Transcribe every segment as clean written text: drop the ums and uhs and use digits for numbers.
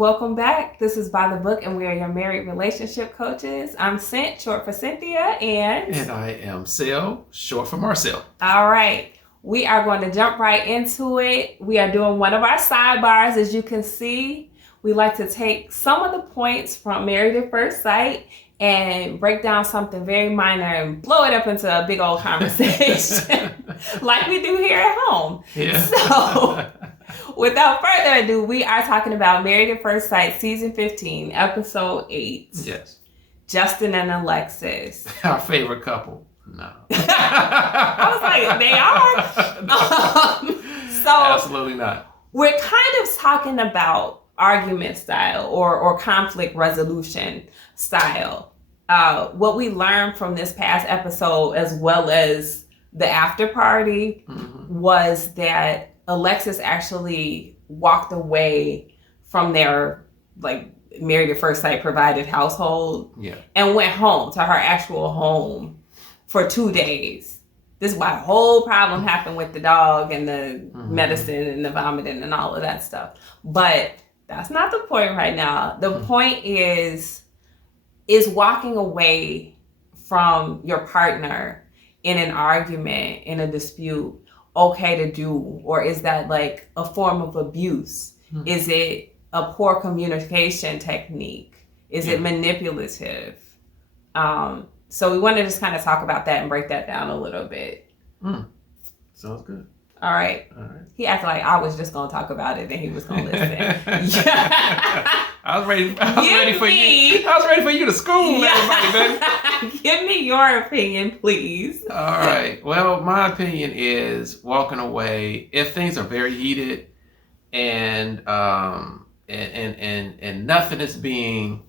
welcome back. This is By the Book, and we are your married relationship coaches. I'm Cint, short for Cynthia, and I am Sil, short for Marcel. All right, we are going to jump right into it. We are doing one of our sidebars. As you can see, we like to take some of the points from Married at First Sight and break down something very minor and blow it up into a big old conversation like we do here at home. Yeah. So without further ado, we are talking about Married at First Sight, Season 15, Episode 8. Yes. Justin and Alexis. Our favorite couple. No. I was like, they are? So absolutely not. We're kind of talking about argument style or conflict resolution style. What we learned from this past episode, as well as the after party, was that Alexis actually walked away from their Married at First Sight provided household and went home to her actual home for 2 days. This is why the whole problem happened with the dog and the medicine and the vomiting and all of that stuff. But that's not the point right now. The point is walking away from your partner in an argument, in a dispute, okay to do? Or is that like a form of abuse? Is it a poor communication technique? Is it manipulative? So we want to just kind of talk about that and break that down a little bit. Sounds good. All right. He acted like I was just going to talk about it and he was going to listen. I was ready for you. I was ready for you to school everybody, baby. Give me your opinion, please. All right. Well, my opinion is walking away if things are very heated and nothing is being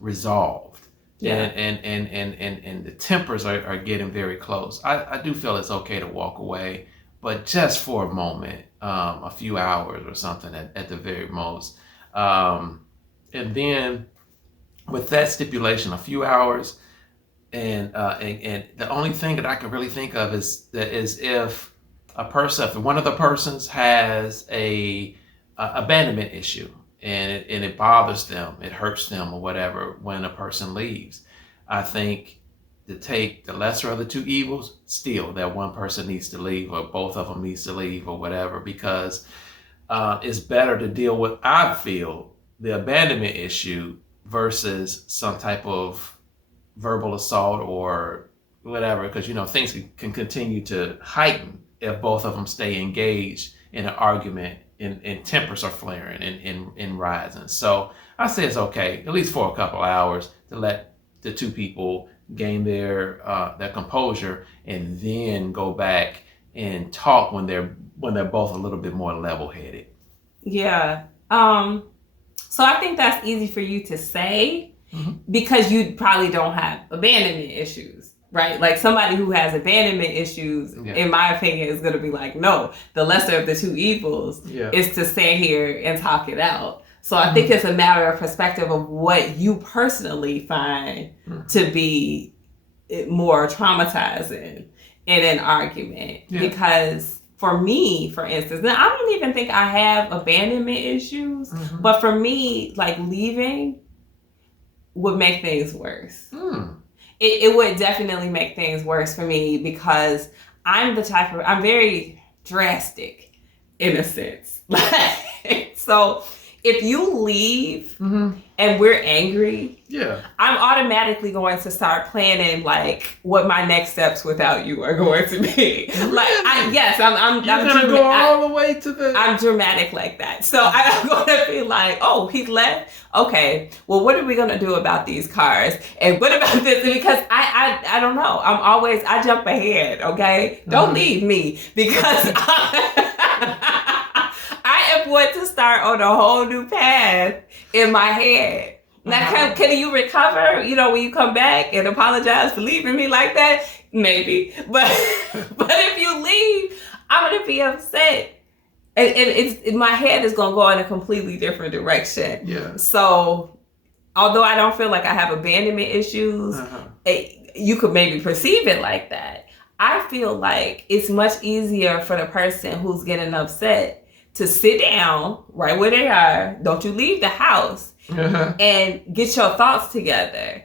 resolved. And the tempers are getting very close. I do feel it's okay to walk away, but just for a moment, a few hours or something at the very most. And then with that stipulation, a few hours, and the only thing that I can really think of is if one of the persons has a abandonment issue and it bothers them, it hurts them or whatever when a person leaves. I think to take the lesser of the two evils, still that one person needs to leave or both of them needs to leave or whatever, because it's better to deal with, I feel, the abandonment issue versus some type of verbal assault or whatever, because things can continue to heighten if both of them stay engaged in an argument and tempers are flaring and rising. So I say it's okay, at least for a couple hours, to let the two people gain their composure and then go back and talk when they're both a little bit more level-headed. Yeah. So I think that's easy for you to say because you probably don't have abandonment issues, right? Like somebody who has abandonment issues, in my opinion, is going to be like, no, the lesser of the two evils is to stay here and talk it out. So I think it's a matter of perspective of what you personally find to be more traumatizing in an argument. Because for me, for instance, now I don't even think I have abandonment issues, but for me, like leaving would make things worse. It would definitely make things worse for me because I'm very drastic in a sense. So if you leave and we're angry, I'm automatically going to start planning like what my next steps without you are going to be. I'm gonna go all the way to the. I'm dramatic like that, so I'm going to be like, oh, he left. Okay, well, what are we gonna do about these cars? And what about this? Because I don't know. I jump ahead. Okay, don't leave me because I am going to start on a whole new path in my head. Now, can you recover, when you come back and apologize for leaving me like that? Maybe. But if you leave, I'm going to be upset. And my head is going to go in a completely different direction. Yeah. So, although I don't feel like I have abandonment issues, you could maybe perceive it like that. I feel like it's much easier for the person who's getting upset to sit down right where they are. Don't you leave the house and get your thoughts together.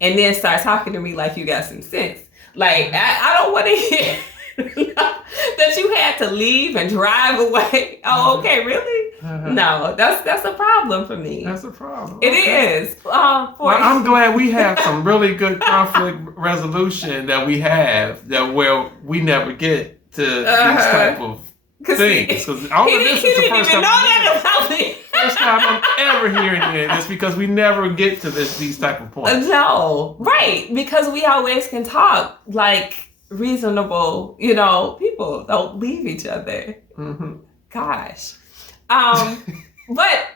And then start talking to me like you got some sense. Like, I don't want to hear that you had to leave and drive away. Oh, okay, really? No, that's a problem for me. That's a problem. It is. Well, I'm glad we have some really good conflict resolution that we have that where we never get to these type of things. Because all of this is the first time. First time I'm ever hearing it. It's because we never get to these type of points. No, right? Because we always can talk like reasonable, people don't leave each other. Mm-hmm. Gosh, but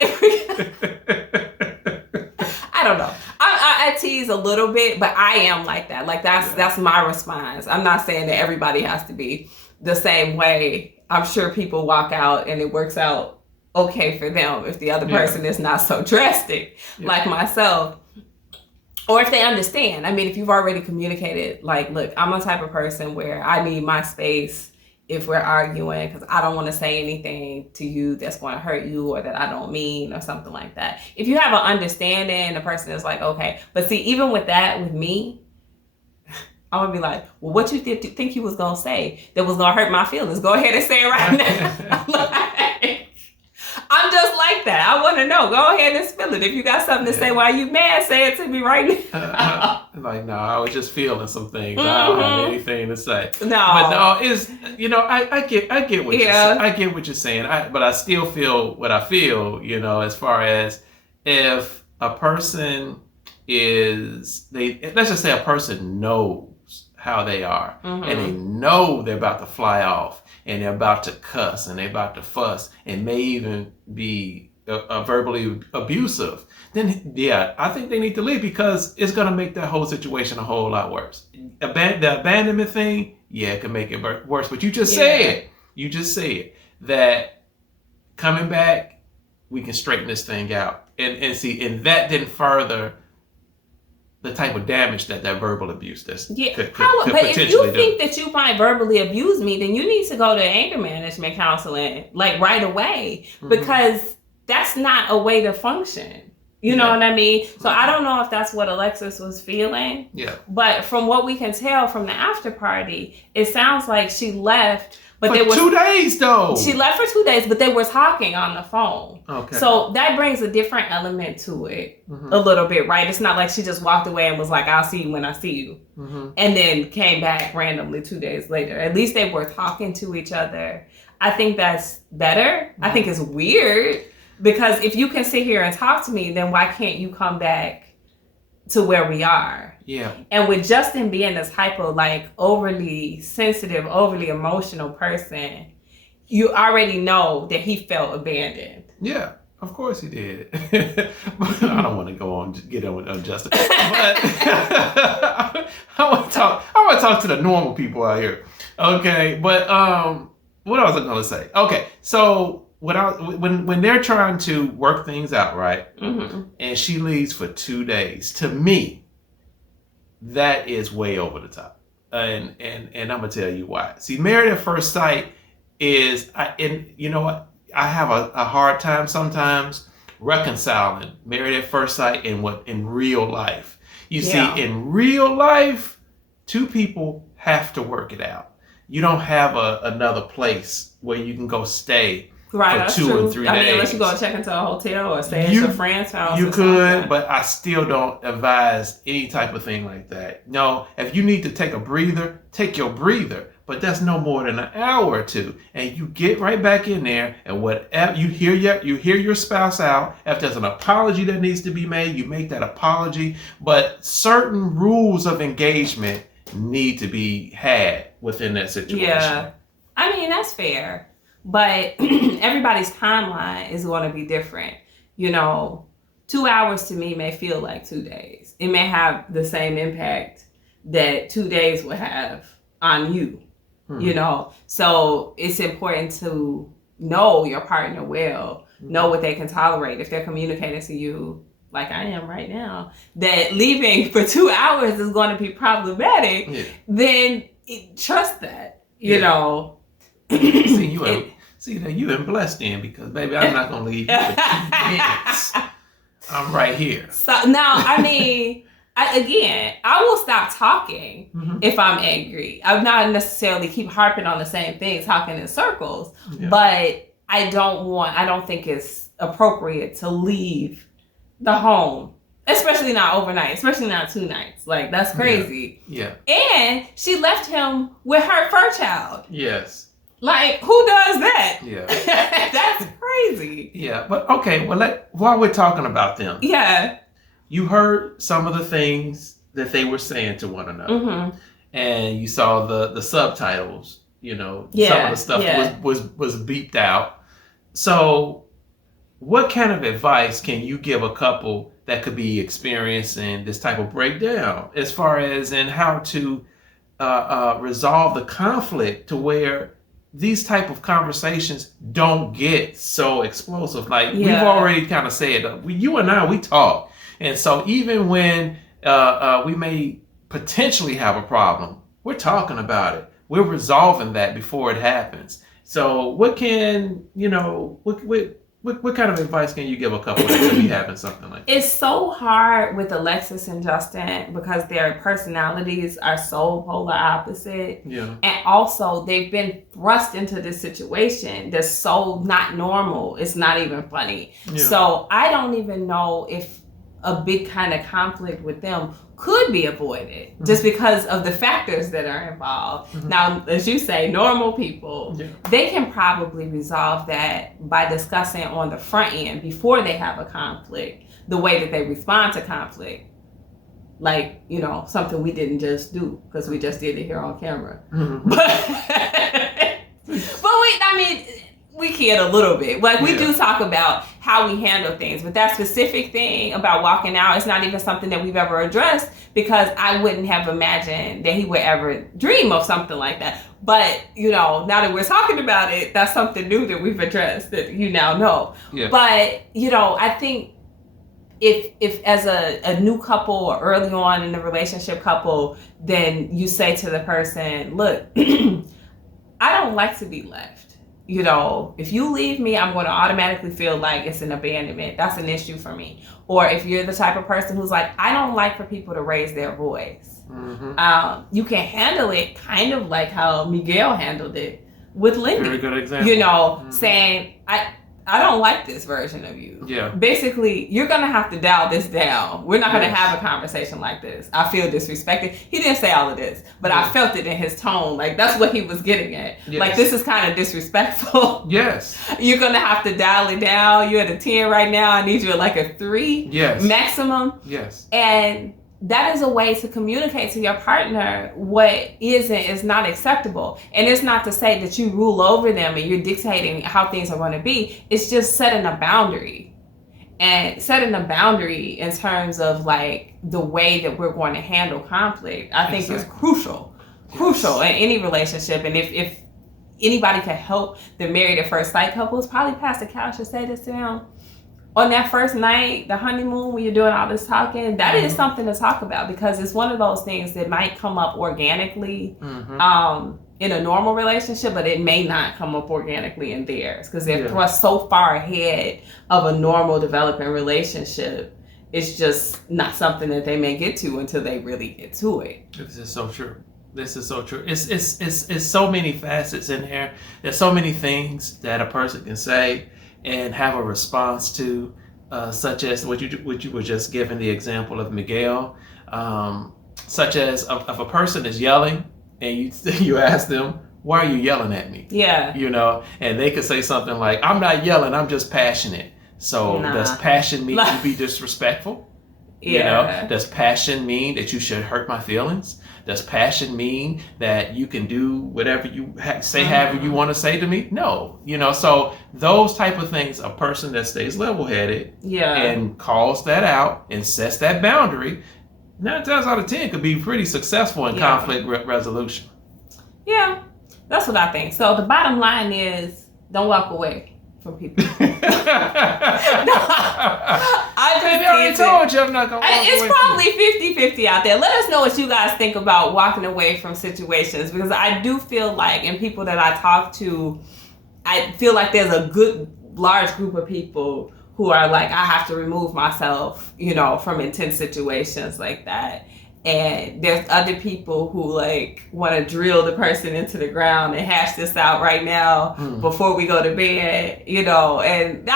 I don't know. I tease a little bit, but I am like that. Like that's my response. I'm not saying that everybody has to be the same way. I'm sure people walk out and it works out okay for them if the other person is not so drastic like myself, or if they understand. I mean, if you've already communicated, like, look, I'm a type of person where I need my space if we're arguing because I don't want to say anything to you that's going to hurt you or that I don't mean or something like that. If you have an understanding, the person is like, okay. But see, even with that, with me, I'm going to be like, well, what you think you was going to say that was going to hurt my feelings? Go ahead and say it right now. I'm just like that. I want to know. Go ahead and spill it. If you got something to say while you mad, say it to me right now. Like, no, I was just feeling some things. I don't have anything to say. No. But no, it's, I get what you're saying. I get what you're saying. But I still feel what I feel, as far as if a person let's just say a person knows how they are and they know they're about to fly off and they're about to cuss and they're about to fuss and may even be verbally abusive, then I think they need to leave because it's going to make that whole situation a whole lot worse. The abandonment thing, it can make it worse. But you just said that coming back, we can straighten this thing out. And that didn't further the type of damage that verbal abuse could but potentially if you do. think that you might verbally abuse me, then you need to go to anger management counseling like right away because that's not a way to function. You know what I mean? So I don't know if that's what Alexis was feeling. Yeah. But from what we can tell from the after party, it sounds like she left. But for 2 days, though. She left for 2 days, but they were talking on the phone. Okay. So that brings a different element to it a little bit, right? It's not like she just walked away and was like, I'll see you when I see you. And then came back randomly 2 days later. At least they were talking to each other. I think that's better. I think it's weird because if you can sit here and talk to me, then why can't you come back to where we are? Yeah. And with Justin being this hyper, like overly sensitive, overly emotional person, you already know that he felt abandoned. Yeah, of course he did. I don't want to go on get on Justin, but I want to talk to the normal people out here. Okay, but what else was I going to say? Okay, so when they're trying to work things out, right? And she leaves for 2 days. To me, that is way over the top, and I'm gonna tell you why. See, married at first sight is, and you know what? I have a hard time sometimes reconciling married at first sight in real life. You see, in real life, two people have to work it out. You don't have another place where you can go stay. Right, for 2 and 3 days. I mean, unless you go check into a hotel or stay at your friend's house. You could, but I still don't advise any type of thing like that. No, if you need to take a breather, take your breather. But that's no more than an hour or two, and you get right back in there. And whatever you hear your spouse out. If there's an apology that needs to be made, you make that apology. But certain rules of engagement need to be had within that situation. Yeah, I mean that's fair. But everybody's timeline is going to be different. 2 hours to me may feel like 2 days. It may have the same impact that 2 days will have on you, So it's important to know your partner well, know what they can tolerate. If they're communicating to you, like I am right now, that leaving for 2 hours is going to be problematic, then trust that, See, See, that you been blessed in because, baby, I'm not going to leave you for 2 minutes. I'm right here. So now, I mean, I will stop talking if I'm angry. I'm not necessarily keep harping on the same thing, talking in circles, but I don't think it's appropriate to leave the home, especially not overnight, especially not 2 nights. Like, that's crazy. Yeah. And she left him with her first child. Yes. Like, who does that? Yeah. That's crazy. Yeah, but okay, well, while we're talking about them. Yeah. You heard some of the things that they were saying to one another. And you saw the subtitles, some of the stuff was beeped out. So what kind of advice can you give a couple that could be experiencing this type of breakdown as far as in how to resolve the conflict to where these type of conversations don't get so explosive? Like we've already kind of said, you and I, we talk. And so even when we may potentially have a problem, we're talking about it. We're resolving that before it happens. So what can, what kind of advice can you give a couple that could be having something like that? It's so hard with Alexis and Justin because their personalities are so polar opposite. Yeah. And also they've been thrust into this situation that's so not normal. It's not even funny. Yeah. So I don't even know if a big kind of conflict with them could be avoided just because of the factors that are involved. Now, as you say, normal people, they can probably resolve that by discussing on the front end before they have a conflict, the way that they respond to conflict. Like, something we didn't just do because we just did it here on camera. We kid a little bit. Like, we do talk about how we handle things, but that specific thing about walking out is not even something that we've ever addressed because I wouldn't have imagined that he would ever dream of something like that. But, now that we're talking about it, that's something new that we've addressed that you now know. Yeah. But, I think if as a new couple or early on in the relationship couple, then you say to the person, look, I don't like to be left. If you leave me, I'm going to automatically feel like it's an abandonment. That's an issue for me. Or if you're the type of person who's like, I don't like for people to raise their voice. You can handle it kind of like how Miguel handled it with Lindy. Very good example. Saying, I don't like this version of you. Yeah. Basically, you're going to have to dial this down. We're not going to have a conversation like this. I feel disrespected. He didn't say all of this, but I felt it in his tone. Like, that's what he was getting at. Yes. Like, this is kind of disrespectful. Yes. You're going to have to dial it down. You're at a 10 right now. I need you at like a 3 maximum. Yes. And that is a way to communicate to your partner what is not acceptable. And it's not to say that you rule over them and you're dictating how things are going to be. It's just setting a boundary. And setting a boundary in terms of like the way that we're going to handle conflict, I think is crucial in any relationship. And if anybody can help the Married at First Sight couples, probably Pastor Cal should say this to them. On that first night, the honeymoon, when you're doing all this talking, that is something to talk about because it's one of those things that might come up organically in a normal relationship, but it may not come up organically in theirs because they're thrust so far ahead of a normal developing relationship. It's just not something that they may get to until they really get to it. This is so true. It's so many facets in there. There's so many things that a person can say and have a response to, such as what you were just giving the example of Miguel, such as if a person is yelling and you ask them, why are you yelling at me? Yeah. And they could say something like, I'm not yelling, I'm just passionate. So does passion mean you be disrespectful? Yeah. Does passion mean that you should hurt my feelings? Does passion mean that you can do whatever you say, however you want to say to me? No. So those type of things, a person that stays level-headed and calls that out and sets that boundary, 9 times out of 10 could be pretty successful in conflict resolution. Yeah, that's what I think. So the bottom line is don't walk away from people. I already told you I'm not going to walk away. It's probably 50-50 out there. Let us know what you guys think about walking away from situations because I do feel like, and people that I talk to, I feel like there's a good large group of people who are like, I have to remove myself, from intense situations like that. And there's other people who like want to drill the person into the ground and hash this out right now before we go to bed, and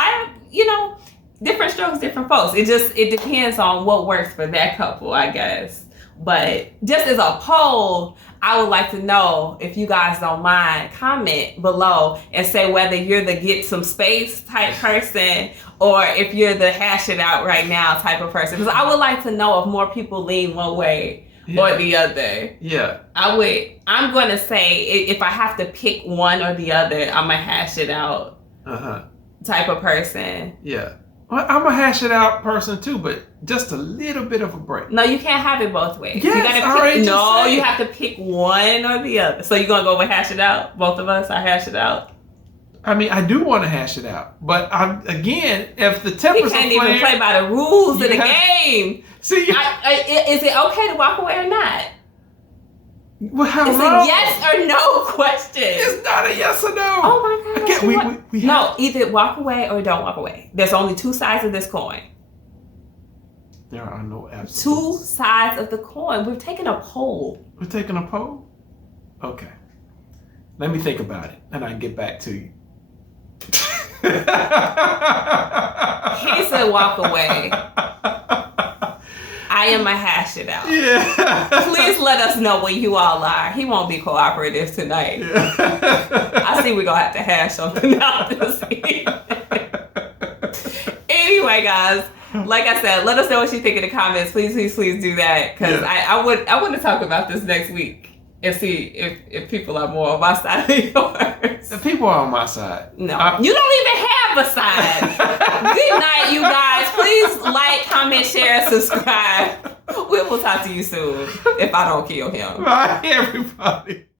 different strokes, different folks. It depends on what works for that couple, I guess. But just as a poll, I would like to know, if you guys don't mind, comment below and say whether you're the get some space type person or if you're the hash it out right now type of person. Because I would like to know if more people lean one way or the other. Yeah. I'm going to say if I have to pick one or the other, I'm a hash it out type of person. Yeah. Well, I'm a hash it out person too, but just a little bit of a break. No, you can't have it both ways. Yes, you have to pick one or the other. So you're going to go with hash it out? Both of us are hash it out? I mean, I do want to hash it out. But if the tempers you can't even play by the rules of the game. See, is it okay to walk away or not? Well, it's a yes or no question. It's not a yes or no. Oh my gosh. We no, either walk away or don't walk away. There's only two sides of this coin. There are no absolutes. Two sides of the coin. We're taking a poll. We're taking a poll? Okay. Let me think about it and I can get back to you. He said walk away. I am a hash it out. Yeah. Please let us know where you all are. He won't be cooperative tonight. Yeah. I see we're going to have to hash something out this week. Anyway, guys, like I said, let us know what you think in the comments. Please do that. Because I want to talk about this next week and see if people are more on my side than yours. The people are on my side. No. You don't even have a side. Good night, you guys. Please like, comment, share, subscribe. We will talk to you soon if I don't kill him. Bye, everybody.